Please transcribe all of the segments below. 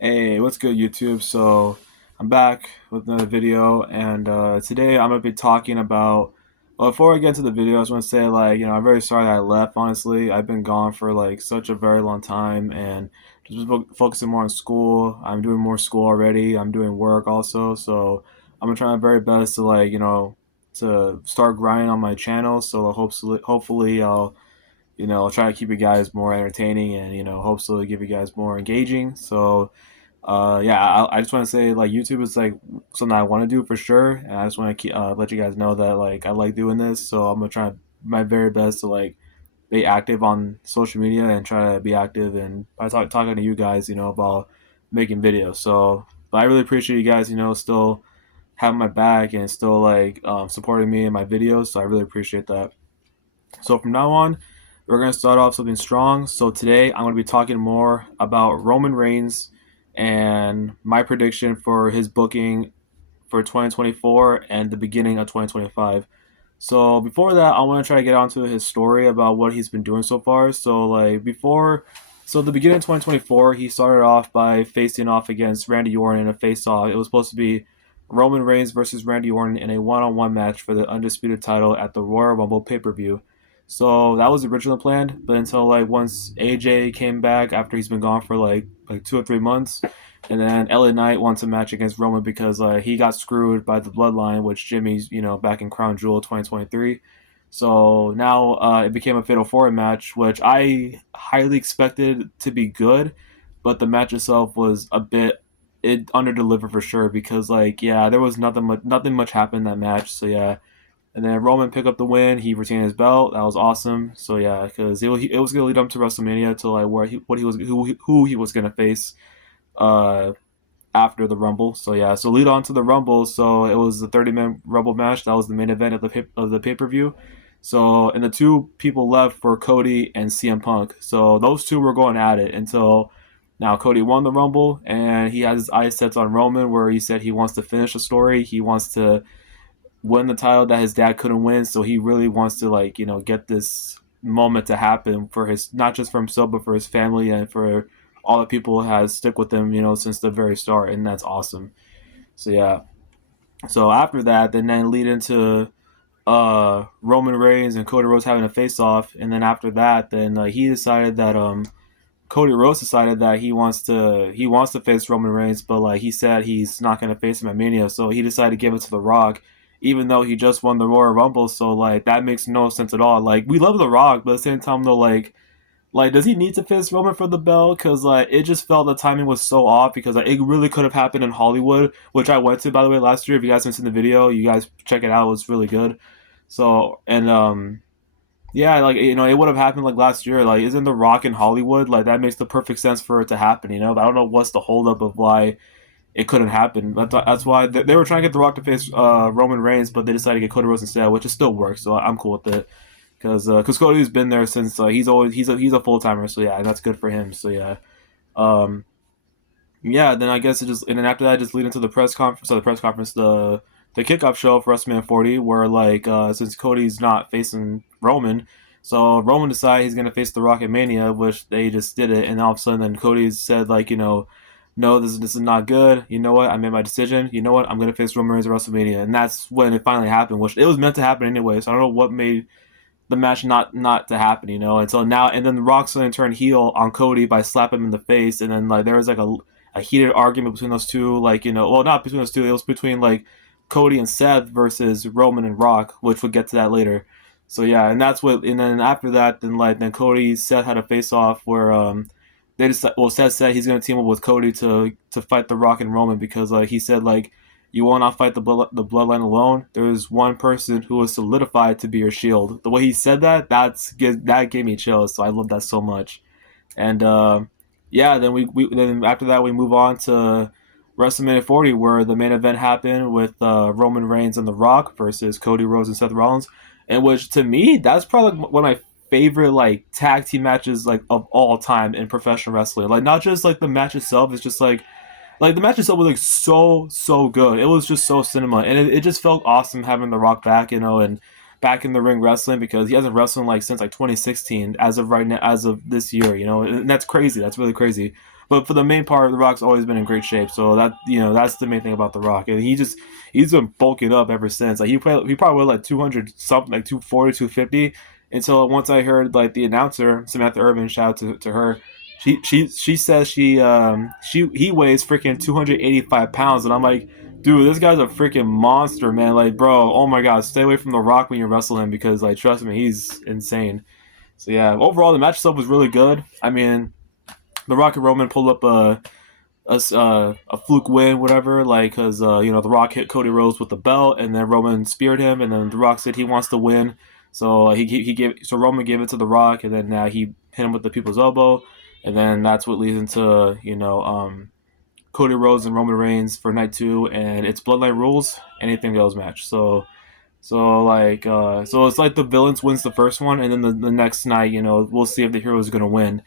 Hey, what's good, YouTube? So, I'm back with another video, and today I'm gonna be talking about. Well, before I get into the video, I just want to say, I'm very sorry that I left. Honestly, I've been gone for like such a very long time, and just focusing more on school. I'm doing more school already. I'm doing work also, so I'm gonna try my very best to to start grinding on my channel. So hopefully I'll try to keep you guys more entertaining and hopefully give you guys more engaging. So yeah, I just want to say like YouTube is like something I want to do for sure, and I just want to let you guys know that like I like doing this, so I'm gonna try my very best to like be active on social media and try to be active and by talking to you guys, about making videos. So, but I really appreciate you guys, still having my back and still supporting me in my videos. So I really appreciate that. So from now on, we're going to start off something strong. So today I'm going to be talking more about Roman Reigns and my prediction for his booking for 2024 and the beginning of 2025. So before that, I want to try to get onto his story about what he's been doing so far. So the beginning of 2024, he started off by facing off against Randy Orton in a face-off. It was supposed to be Roman Reigns versus Randy Orton in a one-on-one match for the undisputed title at the Royal Rumble pay-per-view. So that was originally planned, but until like once AJ came back after he's been gone for like 2 or 3 months, and then LA Knight wants a match against Roman because he got screwed by the Bloodline, which Jimmy's back in Crown Jewel 2023. So now it became a Fatal Four match, which I highly expected to be good, but the match itself was a bit it underdelivered for sure because there was nothing much happened in that match. So yeah, and then Roman picked up the win. He retained his belt. That was awesome. So yeah, because it was gonna lead up to WrestleMania to like where he what he was who he was gonna face uh after the Rumble. So yeah, so lead on to the Rumble. So it was the 30-man Rumble match. That was the main event of the pay per view. So and the two people left for Cody and CM Punk. So those two were going at it until now. Cody won the Rumble and he has his eyes set on Roman, where he said he wants to finish the story. He wants to win the title that his dad couldn't win. So he really wants to get this moment to happen for his not just for himself but for his family and for all the people who has stick with him, since the very start, and that's awesome. So yeah. So after that, then lead into Roman Reigns and Cody Rhodes having a face off, and then after that, then he decided that Cody Rhodes decided that he wants to face Roman Reigns, but like he said he's not gonna face him at Mania, so he decided to give it to The Rock, even though he just won the Royal Rumble. So like that makes no sense at all. Like we love The Rock, but at the same time though, like does he need to face Roman for the belt? Because like it just felt the timing was so off because like, it really could have happened in Hollywood, which I went to by the way last year. If you guys haven't seen the video, you guys check it out. It was really good. So and yeah, like it would have happened like last year. Like, isn't The Rock in Hollywood? Like that makes the perfect sense for it to happen. But I don't know what's the holdup of why it couldn't happen. That's why they were trying to get The Rock to face Roman Reigns, but they decided to get Cody Rhodes instead, which it still works. So I'm cool with it because Cody's been there since he's a full timer. So yeah, and that's good for him. So yeah. Um, yeah, then I guess it just and then after that, just lead into the press conference. So the press conference, the kickoff show for WrestleMania 40, where since Cody's not facing Roman, so Roman decided he's gonna face The Rock at Mania, which they just did it, and all of a sudden then Cody said no, this is not good. You know what? I made my decision. You know what? I'm gonna face Roman Reigns at WrestleMania, and that's when it finally happened, which it was meant to happen anyway. So I don't know what made the match not to happen, until now. And then The Rock's gonna turn heel on Cody by slapping him in the face, and then like there was like a heated argument between those two, well, not between those two, it was between like Cody and Seth versus Roman and Rock, which we'll get to that later. So yeah, and then after that, then Cody Seth had a face off where they just well Seth said he's gonna team up with Cody to fight The Rock and Roman because like he said like you will not fight the bloodline alone. There is one person who is solidified to be your shield. The way he said that gave me chills. So I love that so much. And yeah, then after that we move on to WrestleMania 40, where the main event happened with Roman Reigns and The Rock versus Cody Rhodes and Seth Rollins, and which to me that's probably one of my favorite like tag team matches like of all time in professional wrestling. Like not just like the match itself, it's just like the match itself was like so good. It was just so cinema, and it just felt awesome having The Rock back, and back in the ring wrestling because he hasn't wrestled like since like 2016 as of right now, as of this year, and that's crazy. That's really crazy. But for the main part, The Rock's always been in great shape. So that that's the main thing about The Rock, and he's been bulking up ever since. Like he probably weighed like 200 something, like 240, 250, until once I heard like the announcer Samantha Irvin, shout out to her. She says he weighs freaking 285 pounds, and I'm like, dude, this guy's a freaking monster, man. Like, bro, oh my god, stay away from The Rock when you wrestle him, because like trust me, he's insane. So yeah, overall the match itself was really good. I mean, The Rock and Roman pulled up a fluke win, whatever, like because The Rock hit Cody Rhodes with the belt, and then Roman speared him, and then The Rock said he wants to win, so Roman gave it to The Rock, and then he hit him with the people's elbow, and then that's what leads into Cody Rhodes and Roman Reigns for night two, and it's Bloodline Rules, anything goes match. So it's like the villains wins the first one, and then the next night, we'll see if the heroes are gonna win.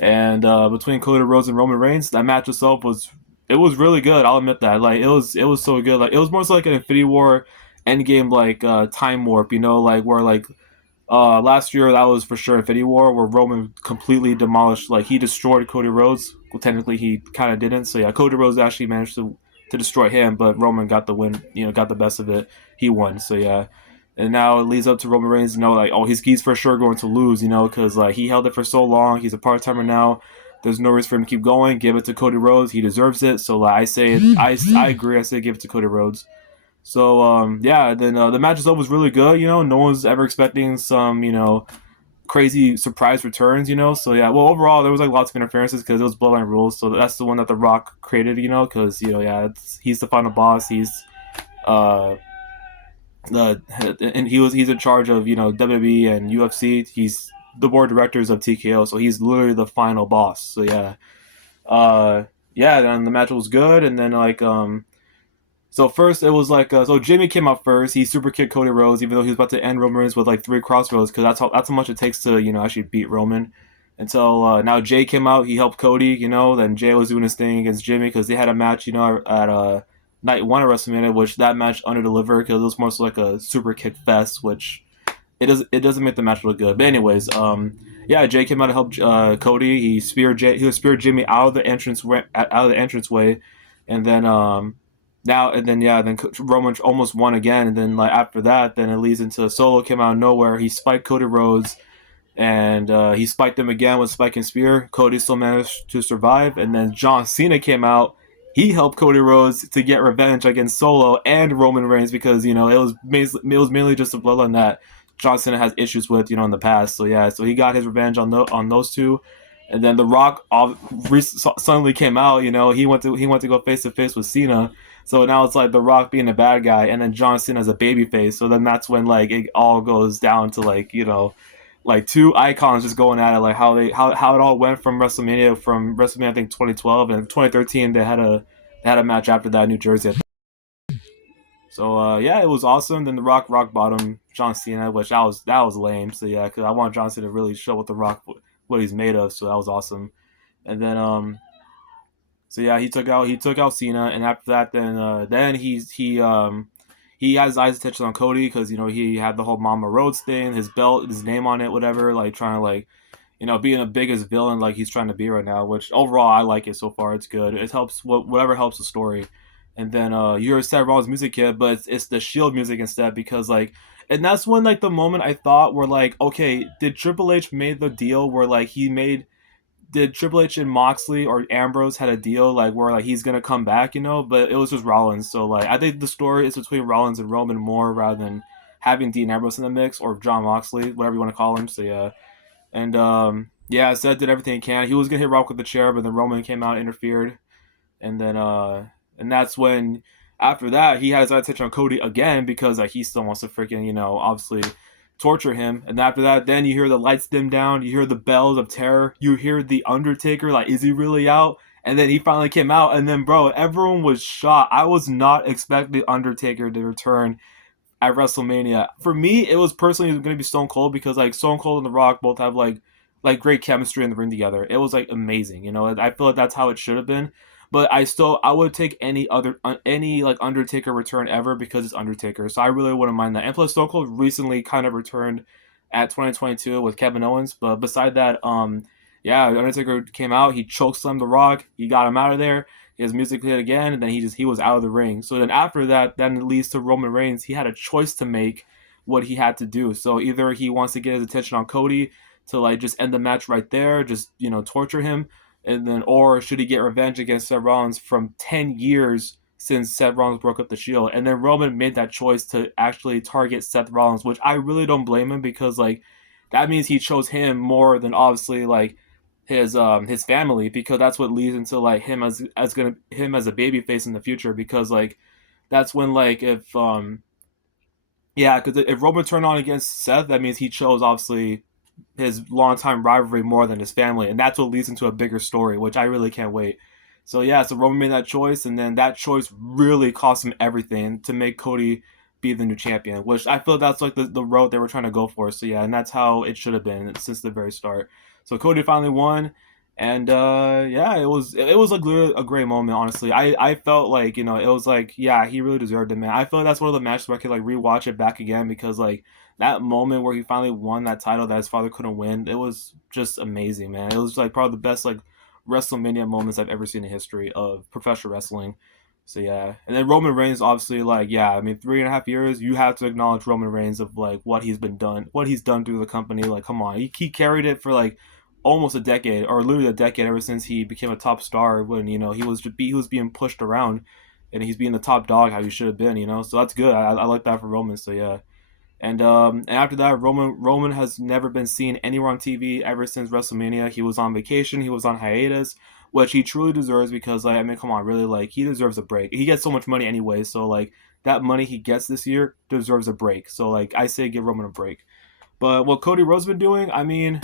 And between Cody Rhodes and Roman Reigns, that match itself was really good. I'll admit that. Like it was so good. Like it was more so like an Infinity War Endgame like time warp, like where like last year that was for sure Infinity War, where Roman completely demolished, like he destroyed Cody Rhodes. Well, technically he kind of didn't. So yeah, Cody Rhodes actually managed to destroy him, but Roman got the win. Got the best of it. He won. So yeah. And now it leads up to Roman Reigns, like, oh, he's for sure going to lose, because like he held it for so long. He's a part timer now. There's no reason for him to keep going. Give it to Cody Rhodes. He deserves it. So like I say, I agree. I say give it to Cody Rhodes. So yeah, then the match itself was really good. No one's ever expecting some crazy surprise returns. So yeah, well overall there was like lots of interferences because it was Bloodline Rules. So that's the one that The Rock created. Because yeah, he's the final boss. Uh he's in charge of WWE and UFC. He's the board of directors of TKO, so he's literally the final boss. So yeah, yeah. Then the match was good, and then so first it was like so Jimmy came out first. He super kicked Cody Rhodes, even though he was about to end Roman Reigns with like 3 crossroads, because that's how much it takes to actually beat Roman. Until now Jay came out, he helped Cody. Then Jay was doing his thing against Jimmy because they had a match at night one of WrestleMania, which that match underdelivered because it was more so like a super kick fest, which it doesn't make the match look good. But anyways, yeah, Jay came out to help Cody. He speared Jimmy out of the entranceway, and then then Roman almost won again, and then like after that, then it leads into Solo came out of nowhere. He spiked Cody Rhodes, and he spiked him again with spike and spear. Cody still managed to survive, and then John Cena came out. He helped Cody Rhodes to get revenge against Solo and Roman Reigns because it was mainly just a bloodline that John Cena has issues with in the past. So yeah, so he got his revenge on those two, and then The Rock suddenly came out. He went to go face to face with Cena. So now it's like The Rock being a bad guy, and then John Cena as a baby face. So then that's when like it all goes down to like two icons just going at it, like how it all went from WrestleMania I think 2012, and 2013 they had a match after that in New Jersey. So yeah, it was awesome. Then The Rock bottom John Cena, which that was lame. So yeah, because I want John Cena to really show what The Rock what he's made of. So that was awesome. And then so yeah, he took out Cena, and after that, then he has eyes attention on Cody because he had the whole Mama Rhodes thing, his belt, his name on it, whatever, like trying to like being the biggest villain like he's trying to be right now. Which overall I like it so far. It's good. It helps whatever helps the story. And then you hear Seth Rollins' music hit, but it's the Shield music instead because like, and that's when like the moment I thought where like, okay, did Triple H made the deal where like did Triple H and Moxley or Ambrose had a deal like where like he's gonna come back, but it was just Rollins. So like I think the story is between Rollins and Roman more rather than having Dean Ambrose in the mix or John Moxley, whatever you want to call him. So yeah, and yeah, Seth did everything he can. He was gonna hit Rock with the chair, but then Roman came out and interfered, and then and that's when after that he had his attention on Cody again because like he still wants to freaking obviously torture him. And after that, then you hear the lights dim down, you hear the bells of terror, you hear the Undertaker, like, is he really out? And then he finally came out, and then bro, everyone was shocked. I was not expecting the Undertaker to return at WrestleMania. For me, it was personally going to be Stone Cold because like Stone Cold and The Rock both have like great chemistry in the ring together. It was like amazing, I feel like that's how it should have been. But I would take any like Undertaker return ever because it's Undertaker. So I really wouldn't mind that. And plus Stone Cold recently kind of returned at 2022 with Kevin Owens. But beside that, yeah, Undertaker came out, he chokeslammed The Rock, he got him out of there. His music hit again, and then he was out of the ring. So then after that, then it leads to Roman Reigns. He had a choice to make what he had to do. So either he wants to get his attention on Cody to like just end the match right there, just torture him, and then or should he get revenge against Seth Rollins from 10 years since Seth Rollins broke up the Shield? And then Roman made that choice to actually target Seth Rollins, which I really don't blame him because like that means he chose him more than obviously like his family, because that's what leads into like him as a baby face in the future, because like that's when like if yeah, because if Roman turned on against Seth, that means he chose obviously his longtime rivalry more than his family, and that's what leads into a bigger story, which I really can't wait. So yeah, so Roman made that choice, and then that choice really cost him everything to make Cody be the new champion, which I feel that's like the road they were trying to go for. So yeah, and that's how it should have been since the very start. So Cody finally won, and yeah, it was a great moment. Honestly, I felt like it was like yeah, he really deserved it, man. I feel like that's one of the matches where I could like rewatch it back again because like that moment where he finally won that title that his father couldn't win, it was just amazing, man. It was like probably the best like WrestleMania moments I've ever seen in history of professional wrestling. So yeah, and then Roman Reigns, obviously, like yeah, I mean 3.5 years, you have to acknowledge Roman Reigns of like what he's done through the company. Like, come on, he carried it for like almost a decade, or literally a decade, ever since he became a top star. When he was being pushed around, and he's being the top dog how he should have been. So that's good. I like that for Roman. So yeah. And after that, Roman has never been seen anywhere on TV ever since WrestleMania. He was on vacation, he was on hiatus, which he truly deserves because like I mean, come on, really, like he deserves a break. He gets so much money anyway, so like that money he gets this year deserves a break. So like I say, give Roman a break. But what Cody Rhodes been doing, I know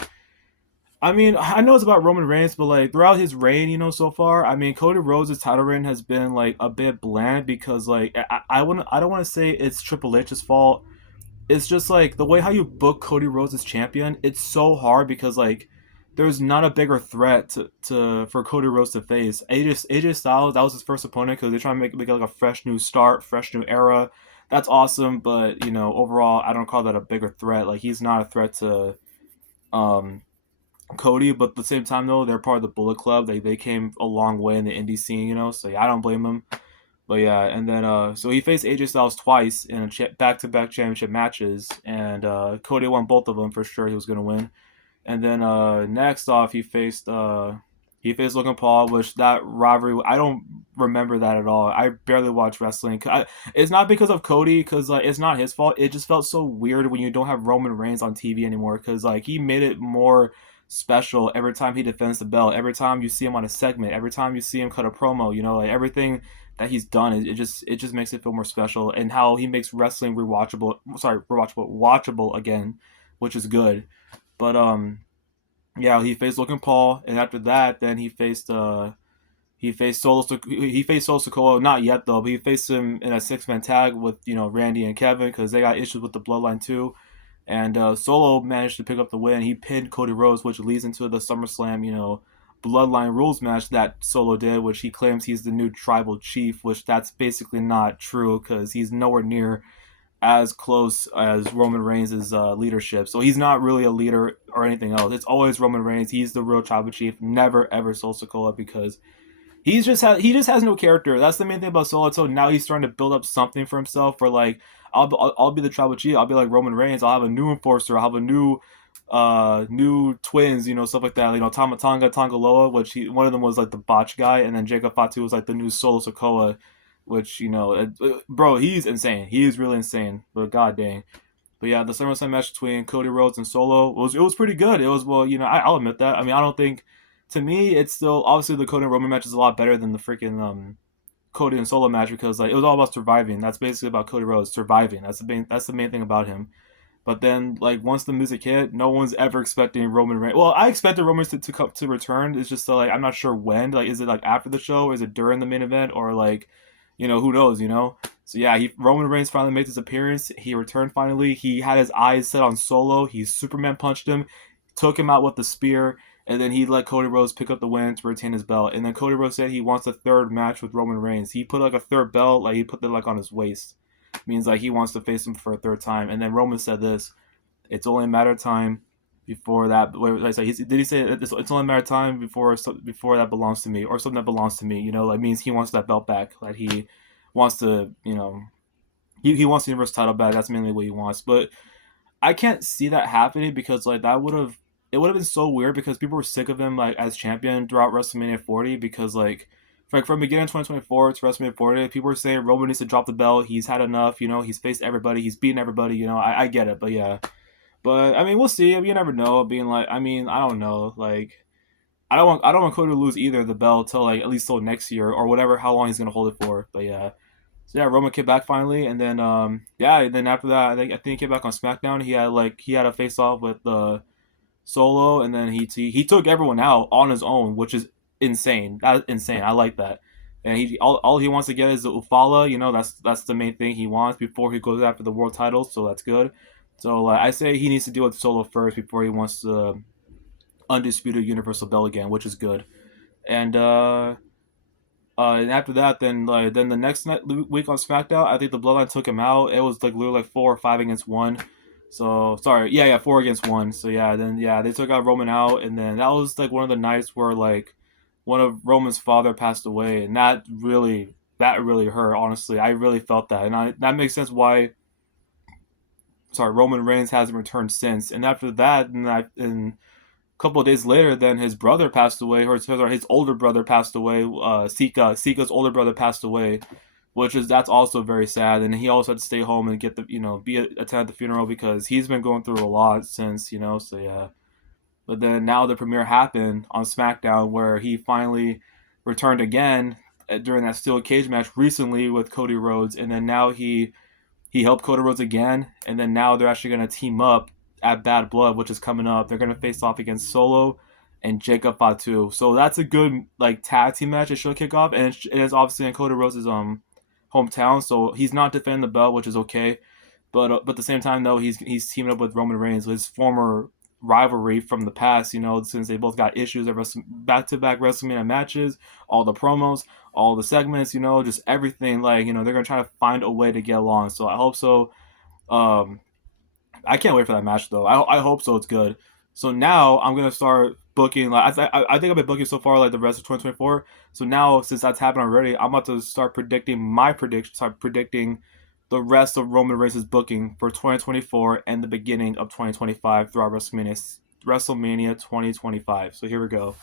it's about Roman Reigns, but like throughout his reign, so far, I mean, Cody Rhodes' title reign has been like a bit bland because like I don't want to say it's Triple H's fault. It's just like the way how you book Cody Rhodes as champion. It's so hard because like there's not a bigger threat to for Cody Rhodes to face. AJ Styles, that was his first opponent because they're trying to make it like a fresh new start, fresh new era. That's awesome, but overall, I don't call that a bigger threat. Like he's not a threat to um Cody, but at the same time though, they're part of the Bullet Club. They came a long way in the indie scene, So yeah, I don't blame them. But yeah, and then so he faced AJ Styles twice in back-to-back championship matches, and Cody won both of them for sure. He was gonna win. And then next off, he faced Logan Paul, which that rivalry I don't remember that at all. I barely watch wrestling. It's not because of Cody, because like it's not his fault. It just felt so weird when you don't have Roman Reigns on TV anymore, because like he made it more special every time he defends the belt. Every time you see him on a segment, every time you see him cut a promo, like everything that he's done, it just makes it feel more special, and how he makes wrestling watchable again, which is good. But yeah, he faced Logan Paul, and after that, then he faced Solo Sikoa, not yet though, but he faced him in a 6-man tag with Randy and Kevin because they got issues with the Bloodline too. And Solo managed to pick up the win. He pinned Cody Rhodes, which leads into the SummerSlam, Bloodline rules match that Solo did, which he claims he's the new tribal chief, which that's basically not true because he's nowhere near as close as Roman Reigns' leadership. So he's not really a leader or anything else. It's always Roman Reigns. He's the real tribal chief. Never ever Solo Sikoa, because he just has no character. That's the main thing about Solo. So now he's starting to build up something for himself. Where like I'll be the tribal chief. I'll be like Roman Reigns. I'll have a new enforcer. I'll have a new twins, stuff like that. Tama Tonga, Tongaloa, which one of them was like the botch guy, and then Jacob Fatu was like the new Solo Sikoa, which bro, he's insane. He is really insane. But god dang. But yeah, the SummerSlam match between Cody Rhodes and Solo was pretty good. It was I'll admit that. I mean, I don't think, to me it's still obviously the Cody and Roman match is a lot better than the freaking Cody and Solo match, because like it was all about surviving. That's basically about Cody Rhodes surviving. That's the main thing about him. But then, like once the music hit, no one's ever expecting Roman Reigns. Well, I expected Roman to return. It's just like I'm not sure when. Like, is it like after the show? Or is it during the main event? Or like, who knows? So yeah, Roman Reigns finally made his appearance. He returned finally. He had his eyes set on Solo. He Superman punched him, took him out with the spear, and then he let Cody Rhodes pick up the win to retain his belt. And then Cody Rhodes said he wants a third match with Roman Reigns. He put like a third belt, like he put it like on his waist. Means like he wants to face him for a third time. And then Roman said this: "It's only a matter of time before that. Like I said, did he say it's only a matter of time before that belongs to me, or something that belongs to me? You know, like means he wants that belt back. Like he wants to, you know, he wants the Universal title back. That's mainly what he wants. But I can't see that happening because like that would have been so weird because people were sick of him like as champion throughout WrestleMania 40 because like from beginning of 2024 to WrestleMania 40, people were saying Roman needs to drop the belt. He's had enough. You know, he's faced everybody. He's beaten everybody. You know, I get it, but yeah. But I mean, we'll see. You never know. Being like, I mean, I don't know. Like, I don't want Cody to lose either the belt till like at least till next year or whatever how long he's gonna hold it for. But yeah. So yeah, Roman came back finally, and then yeah, and then after that, I think he came back on SmackDown. He had a face off with Solo, and then he took everyone out on his own, which is insane. That's insane. I like that. And all he wants to get is the Ufala. You know, that's the main thing he wants before he goes after the world title. So that's good. So I say he needs to deal with Solo first before he wants the undisputed Universal Belt again, which is good. And and after that, then the next week on SmackDown, I think the Bloodline took him out. It was like literally like 4 or 5 against 1. So sorry, yeah, 4 against 1. So yeah, then yeah, they took out Roman out, and then that was like one of the nights where like one of Roman's father passed away, and that really hurt. Honestly, I really felt that, and that makes sense why. Sorry, Roman Reigns hasn't returned since, and after that, and couple of days later, then his brother passed away, or his older brother passed away. Sika's older brother passed away, that's also very sad. And he also had to stay home and get the attend the funeral because he's been going through a lot since So yeah, but then now the premiere happened on SmackDown where he finally returned again during that steel cage match recently with Cody Rhodes, and then now he helped Cody Rhodes again, and then now they're actually going to team up at Bad Blood, which is coming up. They're going to face off against Solo and Jacob Fatu. So that's a good like tag team match. It should kick off, and it's obviously in Cody Rhodes' hometown, so he's not defending the belt, which is okay. But at the same time, though, he's teaming up with Roman Reigns, his former rivalry from the past. You know, since they both got issues at back-to-back WrestleMania matches, all the promos, all the segments, just everything. Like they're gonna try to find a way to get along. So I hope so. Um, I can't wait for that match though. I hope so. It's good. So now I'm gonna start booking. Like I think I've been booking so far like the rest of 2024. So now since that's happened already, I'm about to start predicting my prediction. Start predicting the rest of Roman Reigns' booking for 2024 and the beginning of 2025 throughout WrestleMania 2025. So here we go.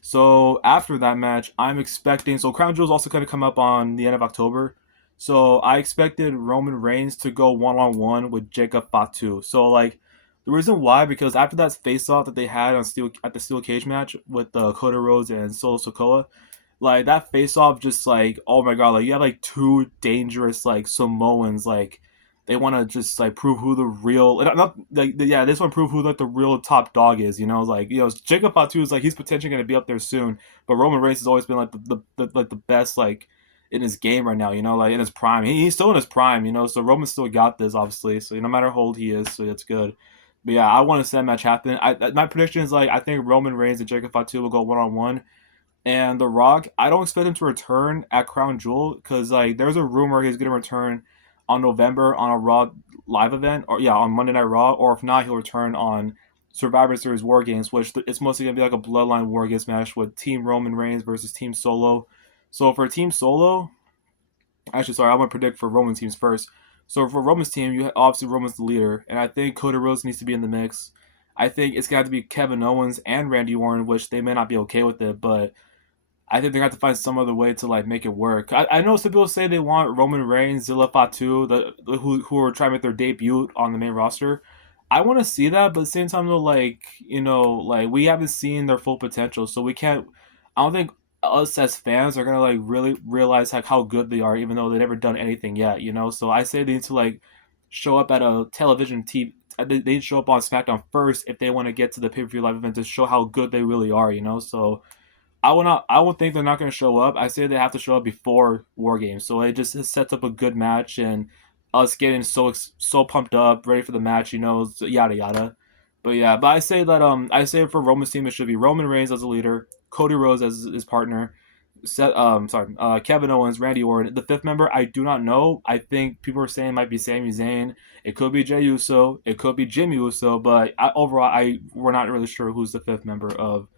So after that match, I'm expecting. So Crown Jewel is also going to come up on the end of October. So I expected Roman Reigns to go 1-on-1 with Jacob Fatu. So like the reason why, because after that face off that they had on the steel cage match with Cody Rhodes and Solo Sikoa, like that face off just like, oh my god, like you have like two dangerous like Samoans, like they want to just like prove who the real, not like yeah, they just want to prove who like the real top dog is. Like Jacob Fatu is like he's potentially going to be up there soon, but Roman Reigns has always been like the best like in his game right now. Like in his prime, he's still in his prime. So Roman still got this obviously. So no matter how old he is, so it's good. But yeah, I want to see that match happen. My prediction is like I think Roman Reigns and Jacob Fatu will go 1-on-1. And The Rock, I don't expect him to return at Crown Jewel because like there's a rumor he's gonna return on November on a Raw live event, or yeah, on Monday Night Raw, or if not, he'll return on Survivor Series War Games, which it's mostly gonna be like a Bloodline War Games match with Team Roman Reigns versus Team Solo. So for Team Solo, actually, sorry, I'm gonna predict for Roman's teams first. So for Roman's team, obviously Roman's the leader, and I think Cody Rhodes needs to be in the mix. I think it's gonna have to be Kevin Owens and Randy Orton, which they may not be okay with it, but I think they're gonna have to find some other way to like make it work. I know some people say they want Roman Reigns, Zilla Fatu, who are trying to make their debut on the main roster. I want to see that, but at the same time though, like like we haven't seen their full potential, so we can't. I don't think us as fans are gonna like really realize like how good they are, even though they've never done anything yet. So I say they need to like show up at a television TV. They need to show up on SmackDown first if they want to get to the pay-per-view live event to show how good they really are. So I would think they're not going to show up. I say they have to show up before War Games, so it just sets up a good match and us getting so pumped up, ready for the match. Yada yada. But yeah, but I say for Roman's team it should be Roman Reigns as a leader, Cody Rhodes as his partner, Kevin Owens, Randy Orton. The fifth member, I do not know. I think people are saying it might be Sami Zayn. It could be Jey Uso. It could be Jimmy Uso. But we're not really sure who's the fifth member of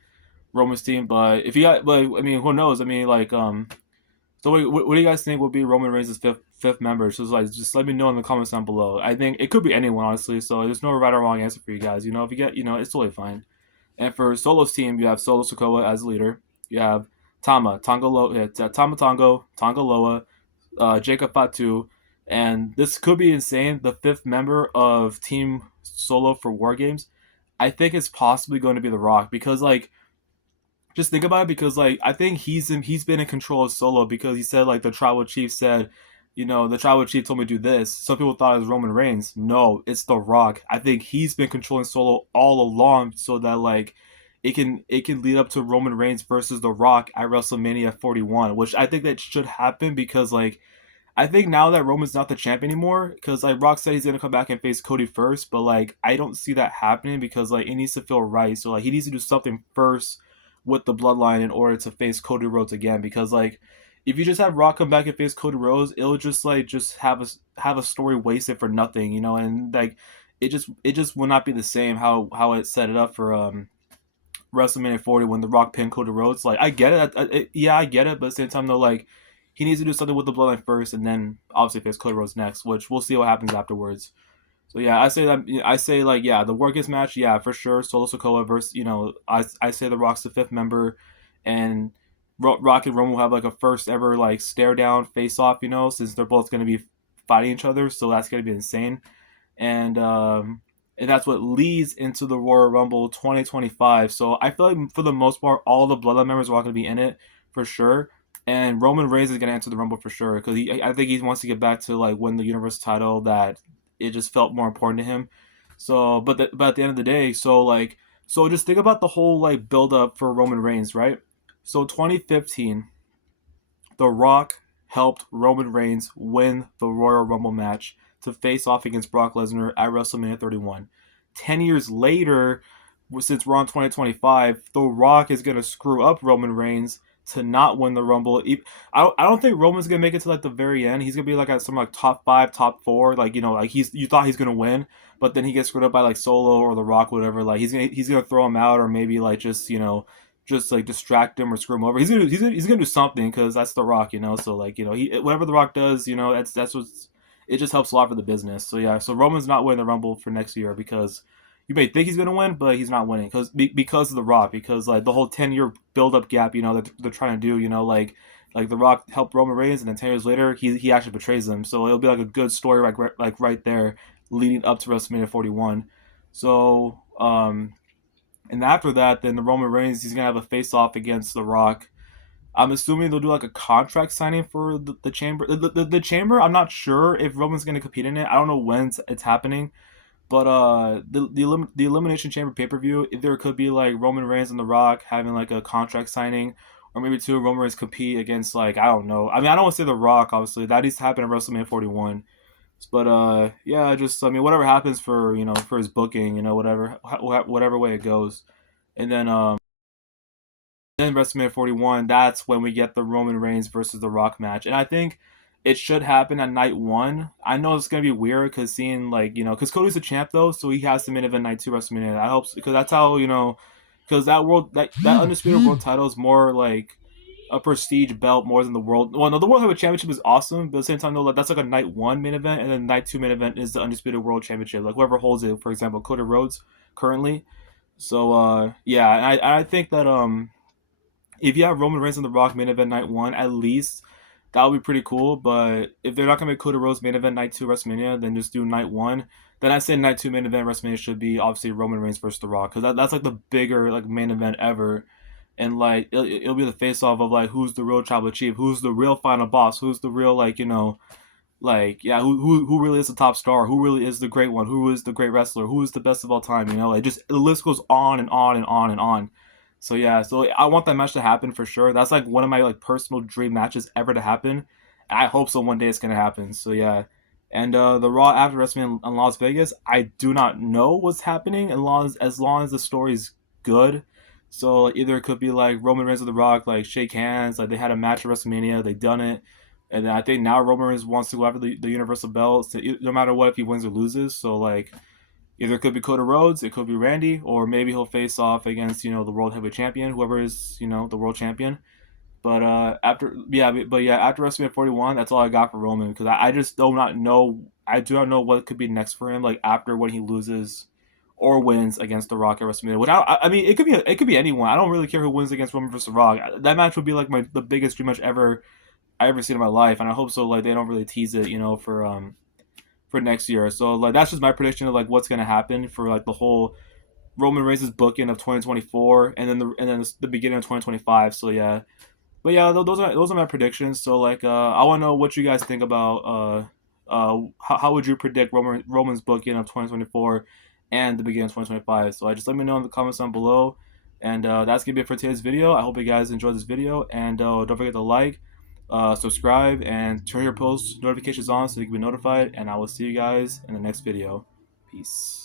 Roman's team. But if you got, like, I mean, who knows? I mean, like, so what do you guys think will be Roman Reigns' fifth member? So like, just let me know in the comments down below. I think it could be anyone, honestly. So there's no right or wrong answer for you guys. If you get, it's totally fine. And for Solo's team, you have Solo Sikoa as leader. You have Tama Tongo, Tonga Loa, Jacob Fatu, and this could be insane. The fifth member of Team Solo for War Games, I think it's possibly going to be The Rock because like just think about it because like I think he's been in control of Solo because he said like the tribal chief said, the tribal chief told me to do this. Some people thought it was Roman Reigns. No, it's The Rock. I think he's been controlling Solo all along so that like it can lead up to Roman Reigns versus The Rock at WrestleMania 41, which I think that should happen because like I think now that Roman's not the champ anymore, because like Rock said he's gonna come back and face Cody first, but like I don't see that happening because like it needs to feel right. So like he needs to do something first with the bloodline in order to face Cody Rhodes again. Because like if you just have Rock come back and face Cody Rhodes, it'll just have a story wasted for nothing, and like it just will not be the same how it set it up for WrestleMania 40 when The Rock pinned Cody Rhodes. Like I get it, yeah, I get it, but at the same time though, like he needs to do something with the bloodline first, and then obviously face Cody Rhodes next, which we'll see what happens afterwards. So yeah, I say like yeah, the War Games match, yeah, for sure. Solo Sikoa versus I say the Rock's the fifth member, and Rock and Roman will have like a first ever like stare down face off, since they're both gonna be fighting each other, so that's gonna be insane. And and that's what leads into the Royal Rumble 2025. So I feel like for the most part, all the Bloodline members are all going to be in it for sure. And Roman Reigns is going to enter the Rumble for sure because I think he wants to get back to like win the Universal title. That it just felt more important to him. So, but at the end of the day, so just think about the whole like build up for Roman Reigns, right? So 2015, The Rock helped Roman Reigns win the Royal Rumble match to face off against Brock Lesnar at WrestleMania 31. 10 years later, since we're on 2025, The Rock is going to screw up Roman Reigns to not win the Rumble. I don't think Roman's going to make it to like the very end. He's going to be like at some like top 5, top 4, like like you thought he's going to win, but then he gets screwed up by like Solo or The Rock, whatever. Like he's gonna throw him out or maybe like just like distract him or screw him over. He's gonna do something because that's The Rock, So like he whatever The Rock does, that's what's it just helps a lot for the business. So yeah, so Roman's not winning the Rumble for next year because you may think he's gonna win, but he's not winning because of The Rock because like the whole 10-year build up gap, that they're trying to do, like The Rock helped Roman Reigns and then 10 years later he actually betrays them. So it'll be like a good story like right there leading up to WrestleMania 41. So and after that, then the Roman Reigns he's gonna have a face off against The Rock. I'm assuming they'll do like a contract signing for the chamber. The chamber. I'm not sure if Roman's gonna compete in it. I don't know when it's happening, but the elimination chamber pay per view. There could be like Roman Reigns and The Rock having like a contract signing, or maybe two Roman Reigns compete against like I don't know. I mean I don't want to say The Rock obviously that needs to happen at WrestleMania 41. But yeah, just I mean whatever happens for for his booking, whatever way it goes, and then WrestleMania 41, that's when we get the Roman Reigns versus The Rock match. And I think it should happen at night one. I know it's going to be weird because seeing, like, because Cody's a champ, though, so he has to main event night two WrestleMania. That helps because that's how, because that Undisputed World title is more like a prestige belt more than the world. Well, no, the World Heavyweight Championship is awesome, but at the same time, though, like, that's like a night one main event, and then night two main event is the Undisputed World Championship. Like, whoever holds it, for example, Cody Rhodes currently. So, yeah, and I think that, if you have Roman Reigns and The Rock main event night one, at least that would be pretty cool. But if they're not gonna make Cody Rhodes main event night two WrestleMania, then just do night one. Then I say night two main event WrestleMania should be obviously Roman Reigns versus The Rock because that's like the bigger like main event ever, and like it'll be the face off of like who's the real tribal chief, who's the real final boss, who's the real like like yeah who really is the top star, who really is the great one, who is the great wrestler, who is the best of all time, like just the list goes on and on and on and on. So yeah, so I want that match to happen for sure. That's like one of my like personal dream matches ever to happen. I hope so one day it's gonna happen. So yeah. And the Raw after WrestleMania in Las Vegas, I do not know what's happening as long as the story's good. So like, either it could be like Roman Reigns and The Rock like shake hands, like they had a match at WrestleMania, they done it, and then I think now Roman Reigns wants to go after the Universal belt, so no matter what if he wins or loses. So like either it could be Cody Rhodes, it could be Randy, or maybe he'll face off against the world heavyweight champion, whoever is the world champion. But after WrestleMania 41, that's all I got for Roman because I just do not know. I do not know what could be next for him. Like after when he loses or wins against The Rock at WrestleMania, which I mean it could be anyone. I don't really care who wins against Roman versus The Rock. That match would be like the biggest dream match I ever seen in my life, and I hope so. Like they don't really tease it, for next year. So like that's just my prediction of like what's gonna happen for like the whole Roman Reigns' booking of 2024, and then the beginning of 2025. So yeah, but yeah, those are my predictions. So like, I want to know what you guys think about how would you predict Roman's booking of 2024 and the beginning of 2025. So I just let me know in the comments down below. And that's gonna be it for today's video. I hope you guys enjoyed this video, and don't forget to like, subscribe, and turn your post notifications on so you can be notified. And I will see you guys in the next video. Peace.